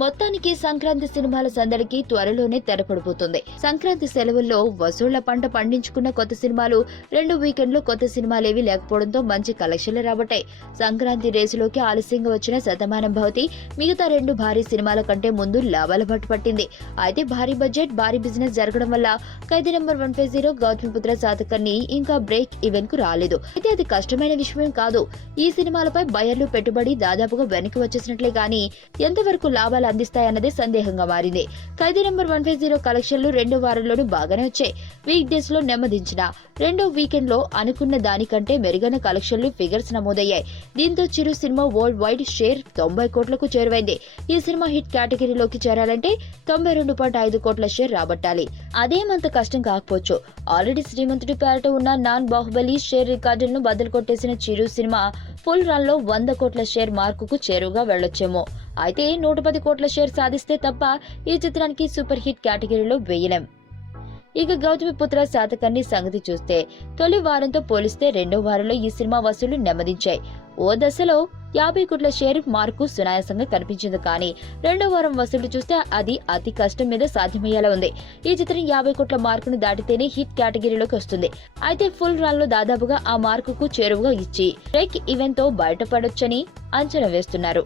మొత్తానికి సంక్రాంతి సినిమాల సందడికి త్వరలోనే తెరపడిపోతుంది. సంక్రాంతి సెలవుల్లో వసూళ్ల పంట పండించుకున్న కొత్త సినిమాలు, 2 వీకెండ్లు కొత్త సినిమాలేవీ లేకపోవడంతో మంచి కలెక్షన్లు రాబట్టాయి. సంక్రాంతి రేసులోకి ఆలస్యంగా వచ్చిన శతమానం భవతి మిగతా 2 భారీ సినిమాల కంటే ముందు లాభాల బాట పట్టింది. అయితే భారీ బడ్జెట్, భారీ బిజినెస్ జరగడం వల్ల ఖైదీ నంబర్ 150, గౌతమిపుత్ర శాతకర్ణి ఇంకా బ్రేక్ ఈవెన్ కు రాలేదు. అయితే అది కష్టమైన విషయం కాదు. ఈ సినిమాలపై బయర్లు పెట్టుబడి దాదాపుగా వెనక్కి వచ్చేసినట్లే గానీ ఎంతవరకు లాభాలు అందిస్తాయన్నదే సందేహంగా మారింది. ఖైదీ నంబర్ 150 కలెక్షన్లు 2వ వారంలోనూ బాగానే వచ్చాయి. వీక్ డేస్ లో నెమ్మదించిన 2వ వీకెండ్ లో అనుకున్న దానికంటే మెరుగైన కలెక్షన్లు ఫిగర్స్ నమోదయ్యాయి. దీంతో చిరు సినిమా వరల్డ్ వైడ్ షేర్ 90 కోట్లకు చేరువైంది. ఈ సినిమా హిట్ కేటగిరీలోకి చేరాలంటే 92.5 కోట్ల షేర్ రాబట్టాలి. అదేమంత కష్టం కాకపోవచ్చు. ఆల్రెడీ శ్రీమంతుడి పేరట ఉన్న నాన్ బాహుబలి షేర్ రికార్డులను బద్దలు కొట్టేసిన చిరు సినిమా ఫుల్ రన్ లో 100 కోట్ల షేర్ మార్కుకు చేరువగా వెళ్లొచ్చేమో. అయితే 110 కోట్ల షేర్ సాధిస్తే తప్ప ఈ చిత్రానికి సూపర్ హిట్ కేటగిరీలో వేయలేం. ఇక గౌతమిపుత్ర శాతకర్ణి సంగతి చూస్తే తొలి వారంతో పోలిస్తే 2వ వారంలో ఈ సినిమా వసూళ్లు నెమ్మదించాయి. ఓ దశలో 50 కోట్ల షేర్ మార్కు సునాయాసంగా కనిపించింది. కానీ 2వ వారం వసూళ్లు చూస్తే అది అతి కష్టం మీద సాధ్యమయ్యేలా ఉంది. ఈ చిత్రం 50 కోట్ల మార్కును దాటితేనే హిట్ కేటగిరీలోకి వస్తుంది. అయితే ఫుల్ రన్ లో దాదాపుగా ఆ మార్కుకు చేరువగా ఇచ్చి బ్రేక్ ఈవెన్ తో బయటపడొచ్చని అంచనా వేస్తున్నారు.